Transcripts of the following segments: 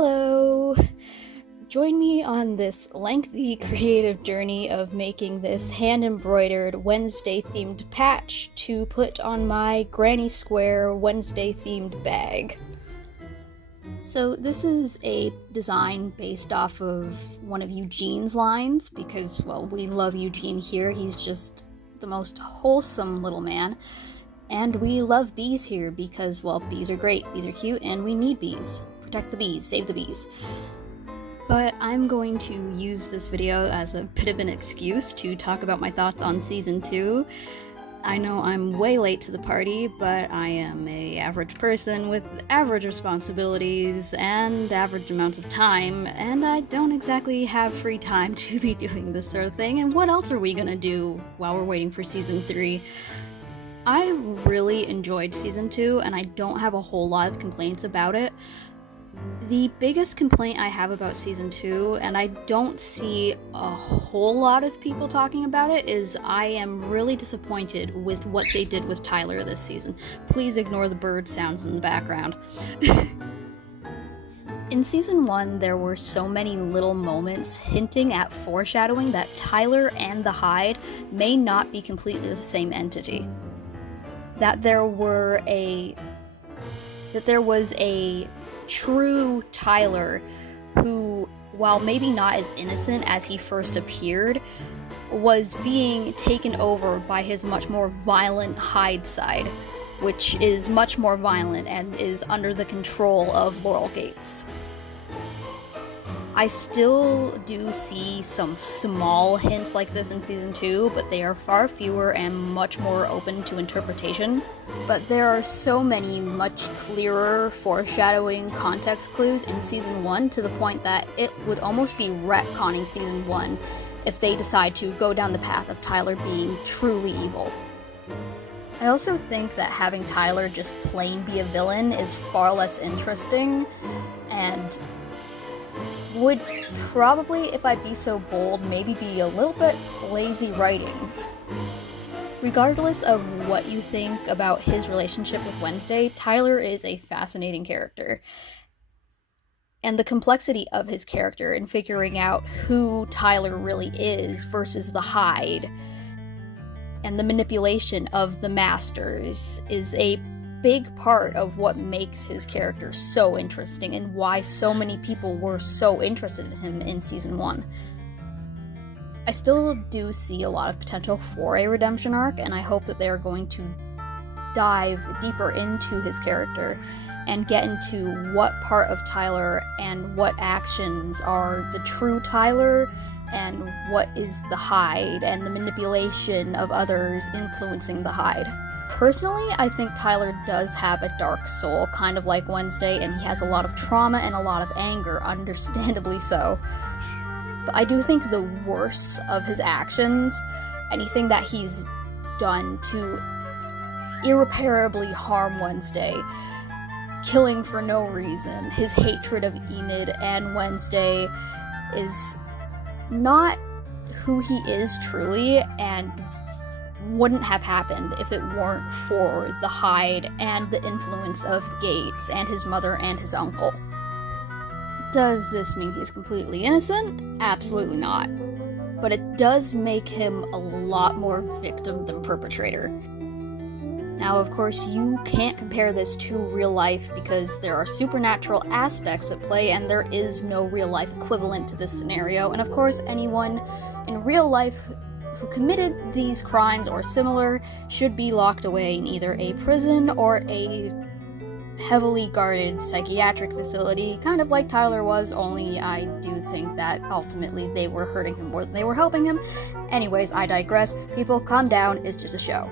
Hello! Join me on this lengthy creative journey of making this hand-embroidered Wednesday-themed patch to put on my Granny Square Wednesday-themed bag. So this is a design based off of one of Eugene's lines because, well, we love Eugene here. He's just the most wholesome little man. And we love bees here because, well, bees are great, bees are cute, and we need bees. Protect the bees, save the bees. But I'm going to use this video as a bit of an excuse to talk about my thoughts on Season 2. I know I'm way late to the party, but I am an average person with average responsibilities and average amounts of time, and I don't exactly have free time to be doing this sort of thing, and what else are we gonna do while we're waiting for Season 3? I really enjoyed Season 2, and I don't have a whole lot of complaints about it. The biggest complaint I have about Season 2, and I don't see a whole lot of people talking about it, is I am really disappointed with what they did with Tyler this season. Please ignore the bird sounds in the background. In Season 1, there were so many little moments hinting at foreshadowing that Tyler and the Hide may not be completely the same entity. That there was a true Tyler who, while maybe not as innocent as he first appeared, was being taken over by his much more violent Hyde side, which is much more violent and is under the control of Laurel Gates. I still do see some small hints like this in Season 2, but they are far fewer and much more open to interpretation. But there are so many much clearer foreshadowing context clues in Season 1 to the point that it would almost be retconning Season 1 if they decide to go down the path of Tyler being truly evil. I also think that having Tyler just plain be a villain is far less interesting, and would probably, if I'd be so bold, maybe be a little bit lazy writing. Regardless of what you think about his relationship with Wednesday, Tyler is a fascinating character. And the complexity of his character in figuring out who Tyler really is versus the Hide, and the manipulation of the Masters, is a big part of what makes his character so interesting and why so many people were so interested in him in Season 1. I still do see a lot of potential for a redemption arc, and I hope that they are going to dive deeper into his character and get into what part of Tyler and what actions are the true Tyler and what is the Hide and the manipulation of others influencing the Hide. Personally, I think Tyler does have a dark soul, kind of like Wednesday, and he has a lot of trauma and a lot of anger, understandably so. But I do think the worst of his actions, anything that he's done to irreparably harm Wednesday, killing for no reason, his hatred of Enid and Wednesday, is not who he is truly, and wouldn't have happened if it weren't for the Hide and the influence of Gates and his mother and his uncle. Does this mean he's completely innocent? Absolutely not. But it does make him a lot more victim than perpetrator. Now, of course, you can't compare this to real life because there are supernatural aspects at play and there is no real life equivalent to this scenario, and of course anyone in real life who committed these crimes or similar should be locked away in either a prison or a heavily guarded psychiatric facility, kind of like Tyler was, only I do think that ultimately they were hurting him more than they were helping him. Anyways, I digress. People, calm down, it's just a show.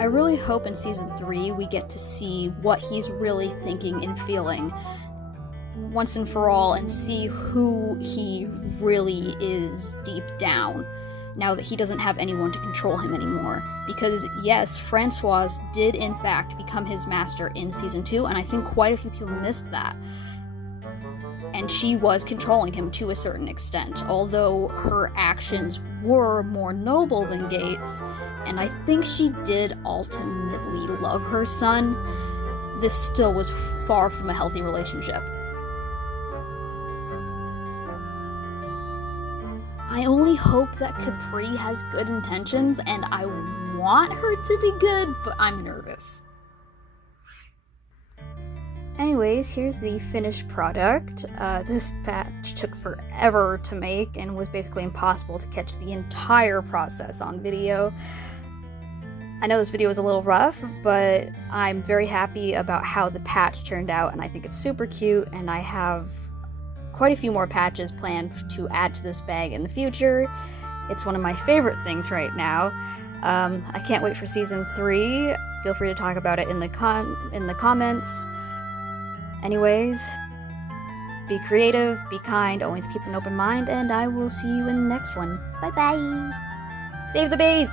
I really hope in Season 3 we get to see what he's really thinking and feeling once and for all, and see who he really is deep down, now that he doesn't have anyone to control him anymore. Because yes, Francoise did in fact become his master in Season 2, and I think quite a few people missed that. And she was controlling him to a certain extent, although her actions were more noble than Gates, and I think she did ultimately love her son. This still was far from a healthy relationship. I only hope that Capri has good intentions, and I want her to be good, but I'm nervous. Anyways, here's the finished product. This patch took forever to make and was basically impossible to catch the entire process on video. I know this video is a little rough, but I'm very happy about how the patch turned out, and I think it's super cute, and I have quite a few more patches planned to add to this bag in the future. It's one of my favorite things right now. I can't wait for season 3. Feel free to talk about it in the comments. Anyways, be creative, be kind, always keep an open mind, and I will see you in the next one. Bye bye! Save the bees!